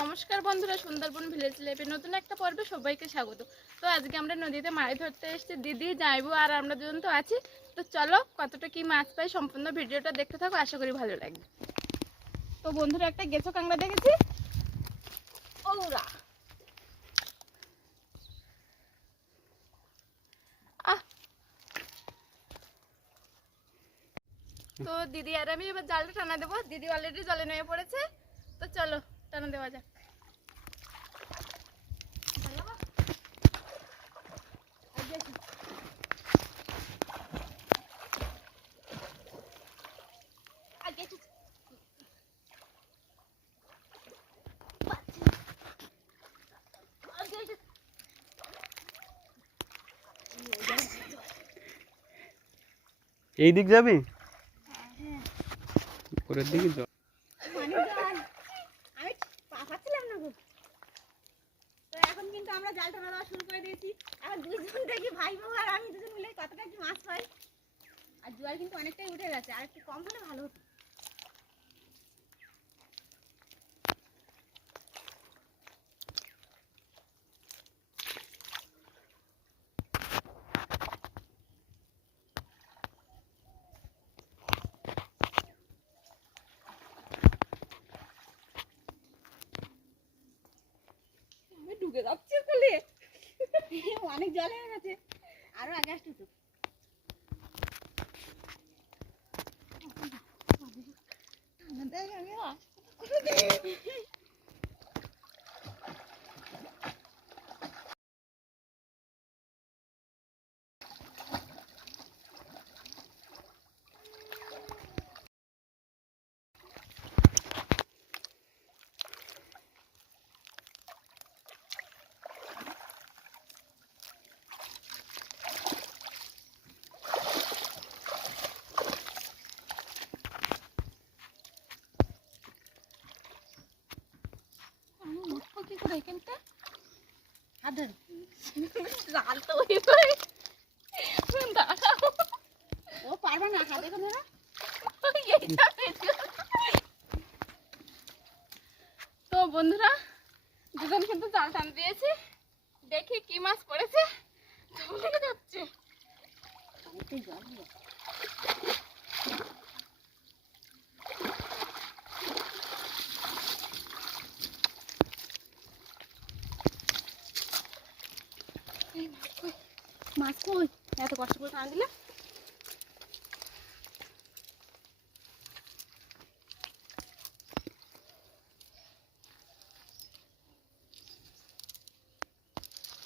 নমস্কার বন্ধুরা, সুন্দরবন ভিলেজ লাইফে নতুন একটা পর্বে সবাইকে স্বাগত। তো আজকে আমরা নদীতে মাছ ধরতে এসেছি। দিদি যাইবো আর আমরা দুজন তো আছি। তো চলো, কতটা কি মাছ পাই সম্পূর্ণ ভিডিওটা দেখতে থাকো, আশা করি ভালো লাগবে। তো বন্ধুরা, একটা গেছো কাংড়া দেখেছি? ওরা তো দিদি আর আমি এবার জালটা টানা দেবো। দিদি অলরেডি জলে নেমে পড়েছে। তো চলো। টানা দেওয়া যাক। এই দিক যাবি উপরের দিকে জল মানে জল আমি পা পাচ্ছিলাম না গো তো এখন কিন্তু আমরা জাল টানা শুরু করে দিয়েছি। এখন দুইজন দেখি ভাই বউ আর আমি দুজন মিলে কতটা কি মাছ পাই। আর কিন্তু অনেকটাই উঠে গেছে, আর একটু কম হলে ভালো হতো। ঢুকে যাচ্ছি। অনেক জল হয়ে গেছে। আরও আগে আসতো তো আমাদের আমি আমি উঠবো কি করে এখানটা হাত ধরে জাল তো দাঁড়াও। ও পারবে না হাতে কোনো না এইটা পেয়েছিল। তো বন্ধুরা দুজন কিন্তু জাল টান দিয়েছি। দেখি কি মাছ পড়েছে। যাচ্ছে অনেকটাই জল হয়ে গেছে। এই মাছ কই? মাছ কই এত কষ্ট করে টানা দিলে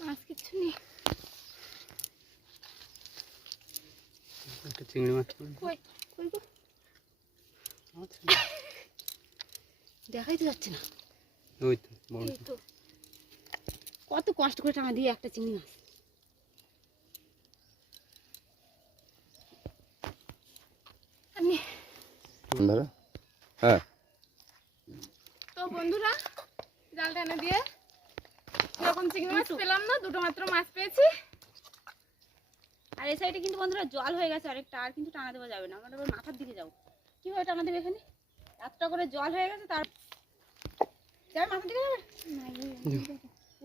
মাছ কিচ্ছু নেই। চিংড়ি মাছ কই কই গো? দেখাই তো যাচ্ছে না। ওই তো। কত কষ্ট করে টানা দিয়ে একটা চিংড়ি মাছ আমি ধরো। হ্যাঁ। তো বন্ধুরা জাল টানে দিয়ে সেরকম চিংড়ি মাছ পেলাম না দুটো মাত্র মাছ পেয়েছি। আর এই সাইডে কিন্তু বন্ধুরা জল হয়ে গেছে আরেকটা আর কিন্তু টানা দেওয়া যাবে না আমরা এবার মাথার দিকে যাব। কীভাবে টানা দেবে এখানে? এতটা করে জল হয়ে গেছে তার যাবে মাথার দিকে যাবে?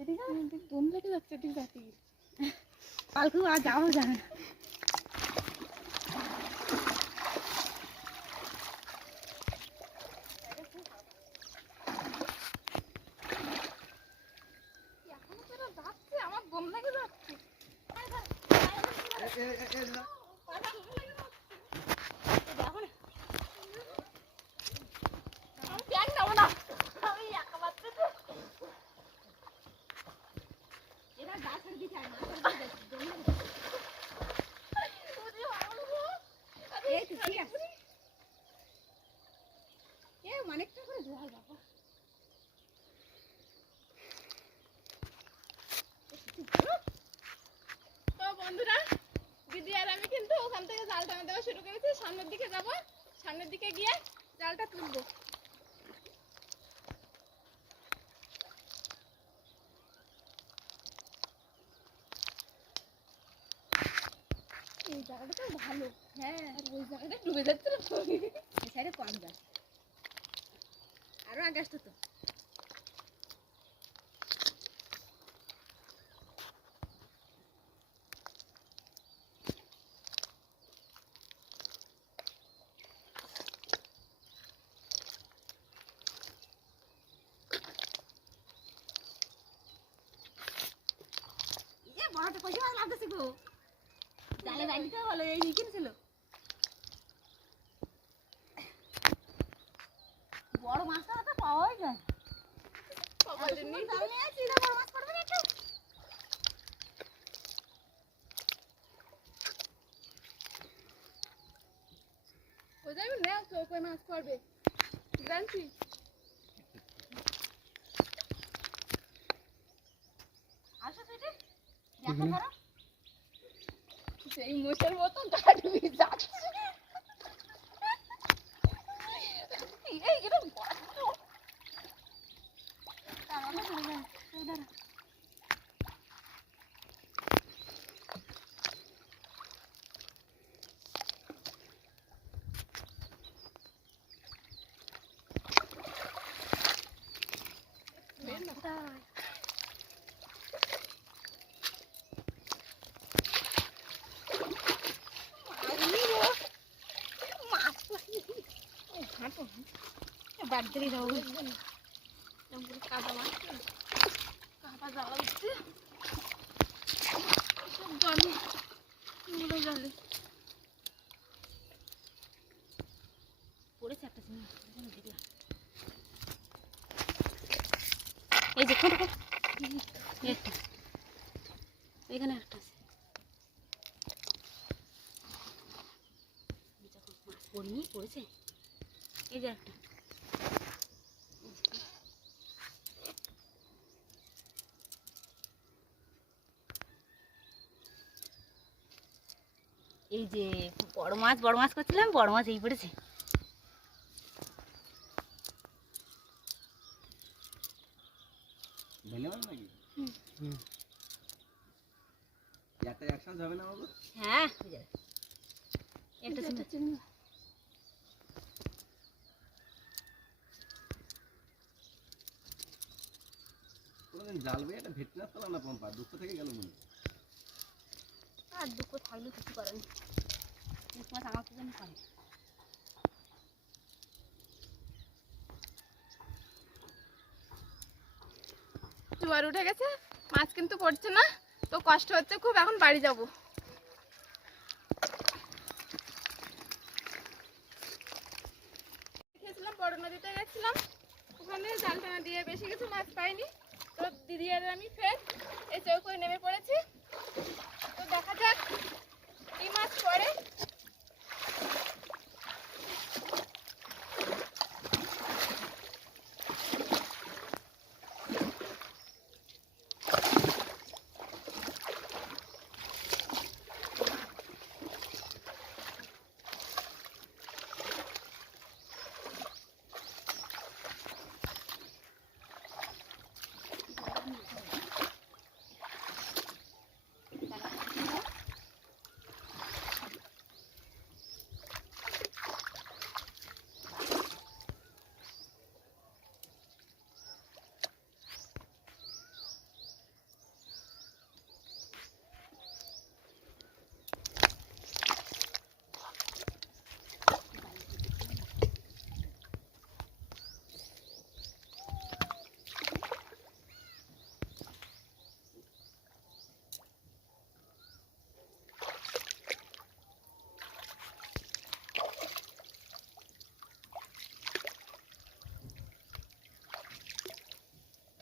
এদিকে দম লেগে যাচ্ছে এদিকে যাতে কালকে আর যাওয়া যাবে না এখনও তোরা যাচ্ছে আমার দম লেগে যাচ্ছে দেখো না আমি ব্যাগ নেব না আমি একা মাত্র তো এবার গা ছেড়ে দিতে হয় মাথার দিকে যাচ্ছে, জমে গেছে। ওরে বাবা, আমি এই তো ঠিক আছে এ অনেকটা করে জল বাবা তো বন্ধুরা দিদি আর আমি কিন্তু ওখান থেকে জাল টানা দেওয়া শুরু করেছি সামনের দিকে যাব সামনের দিকে গিয়ে জালটা তুলবো এই জায়গাটা তো ভালো হ্যাঁ আর ওই জায়গাটা ডুবে যাচ্ছে না তো। এই সাইডে কম জল আরও আগে আসতো তো আমার তো কষি মাছ লাগতেছে গো জালে রাখতে বলো এই কিনছিল বড় মাছটা তো পাওয়াই যায়। মাছ পড়বে না একটু। ও যাবে? না তো কই মাছ পড়বে? জানছি আসো দেখো বাড়ি যাব এমন কাদা মাছ কাদা জ্বালা উঠছে জলে এগুলো জলে পড়েছে একটা জিনিস এই যে একটা এখানে একটা আছে পড়িনি পড়েছে এই যে এই যে বড় মাছ বড় মাছ করছিলাম বড় মাছ এই পড়েছে ধন্যবাদ নাকি হুম। একটা একসাথে হবে না বাবু হ্যাঁ হয়ে যাবে একটা ছিল এটা চিনি কোনোদিন মাছ জোয়ার উঠে গেছে, মাছ কিন্তু পড়ছে না, তো কষ্ট হচ্ছে খুব, এখন বাড়ি যাব। গেছিলাম বড় নদীতে গেছিলাম, ওখানে জাল টানা দিয়ে বেশি কিছু মাছ পাইনি। তো দিদি আর আমি ফের এই চৌকোয় নেমে পড়েছি। তো দেখা যাক কি মাছ পড়ে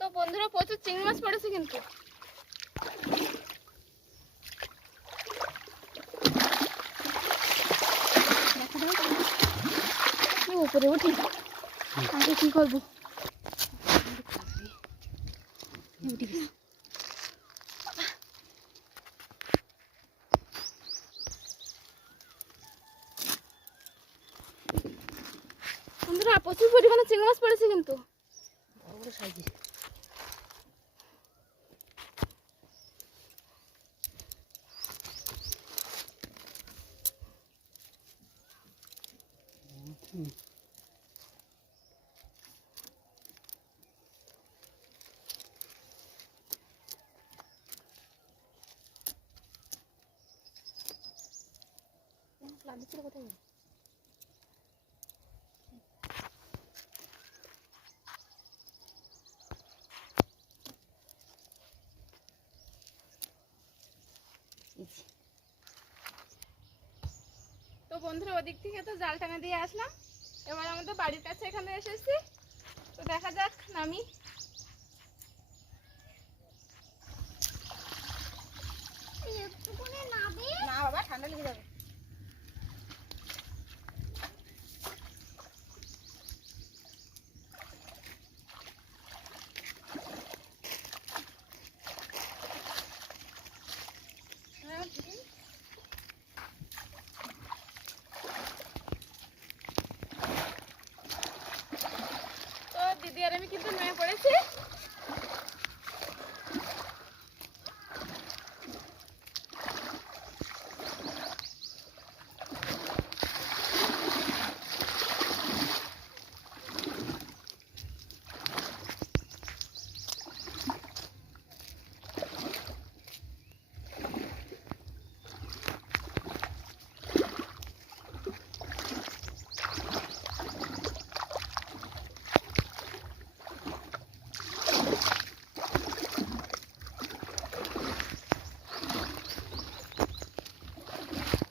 তো বন্ধুরা প্রচুর চিংড়ি মাছ পড়েছে কিন্তু। উপরে উঠি। আগে কি করব? উঠে গেছে বন্ধুরা প্রচুর পরিমাণে চিংড়ি মাছ পড়েছে কিন্তু বড় বড় সাইজের কোথায় গেল? বন্ধুরা ওদিক থেকে তো জাল টানা দিয়ে আসলাম। এবার আমাদের বাড়ির কাছে এখানে এসেছি। তো দেখা যাক নামি। না বাবা ঠান্ডা লেগে যাবে তো দিদি আর আমি কিন্তু নেমে পড়েছি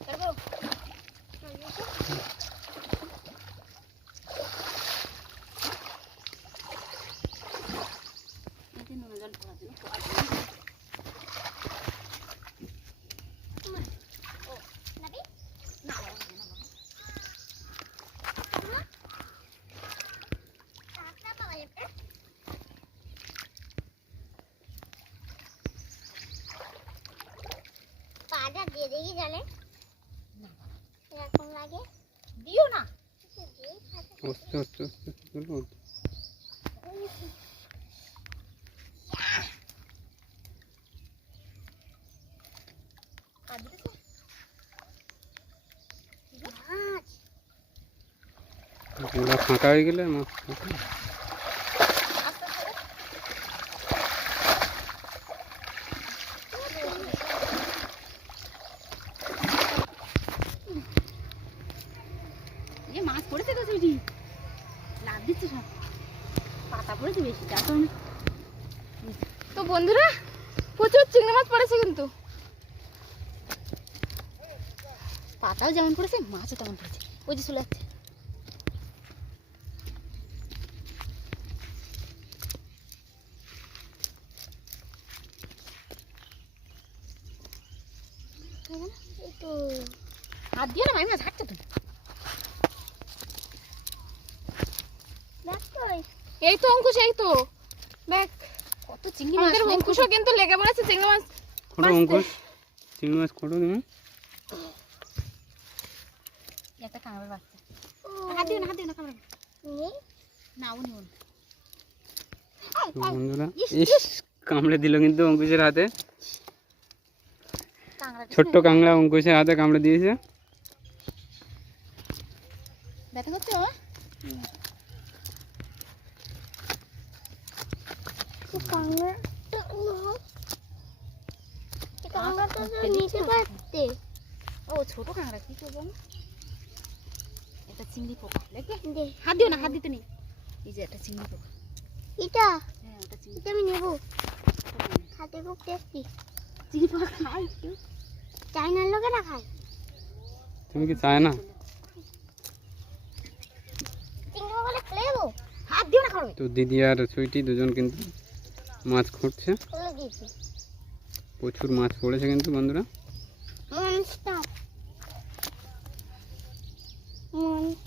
দেখো পাটা দিয়ে এরকম লাগে? দিও না। আস্তে আস্তে আস্তে দিতেছে মাছ। ওগুলা ফাঁকা হয়ে গেলে মাছ ফাঁকা। আস্তে আস্তে এ মাছ পড়েছে তো সুইটি লাভ দিচ্ছে সব পাতা পড়েছে বেশি যার কারণে তো বন্ধুরা প্রচুর চিংড়ি মাছ পড়েছে কিন্তু পাতাও যেমন পড়েছে মাছও তেমন পড়েছে। ওই যে চলে যাচ্ছে। তো হাত দিয়ে না মামি মাছ হাঁটছে তো দেখ এই তো অঙ্কুশ এই তো। দেখ কত চিংড়ি মাছ অঙ্কুশও কিন্তু লেগে পড়েছে চিংড়ি মাছ অঙ্কুশ? চিংড়ি মাছ তুমি একটা কাঁকড়ার বাচ্চা। হাত দিও না হাত দিও না কামড়াবে না। ও নিও বন্ধুরা ইস, ইস কামড়ে দিল কিন্তু অঙ্কুশের হাতে। ছোট্ট কাংড়া অঙ্কুশের হাতে কামড়ে দিয়েছে। ব্যথা করছে ও ছোট কাঁকড়া কি করব এটা চিংড়ি পোকা। দে হাত দিও না হাত দিতে নেই। এই যে একটা চিংড়ি পোকা। এটা? হ্যাঁ ওটা চিংড়ি এটা আমি নেব। হাতে খুব টেস্টি। চিংড়ি পোকা খায় কেউ চাইনার লোকেরা খায়? তুমি কি চায় না চিংড়ি বলে খেলে যাব হাত দিও না খাবে। তো দিদি আর সুইটি দুজন কিন্তু মাছ খুঁটছে প্রচুর মাছ পড়েছে কিন্তু বন্ধুরা।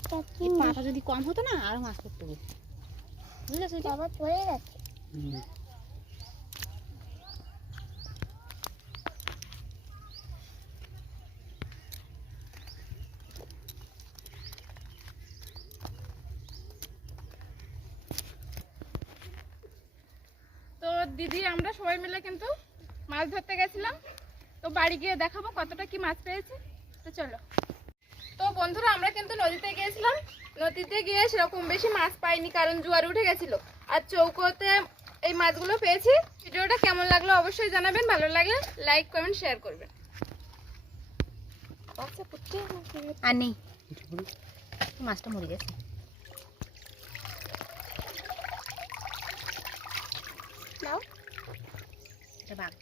পাটা যদি কম হতো না আরও মাছ করতে হবে বুঝলে বাবা চলে গেছে। তো দিদি আমরা সবাই মিলে কিন্তু মাছ ধরতে গেছিলাম। তো বাড়ি গিয়ে দেখাবো কতটা কি মাছ পেয়েছি। তো চলো। তো বন্ধুরা আমরা কিন্তু নদীতে গিয়েছিলাম। নদীতে গিয়ে সেরকম বেশি মাছ পাইনি কারণ জোয়ার উঠে গেছিল। আর চৌকোতে এই মাছগুলো পেয়েছি। ভিডিওটা কেমন লাগল অবশ্যই জানাবেন। ভালো লাগলে লাইক কমেন্ট শেয়ার করবেন। আচ্ছা আর নেই। মাছটা মরে গেছে। নাও। এটা বাঘ।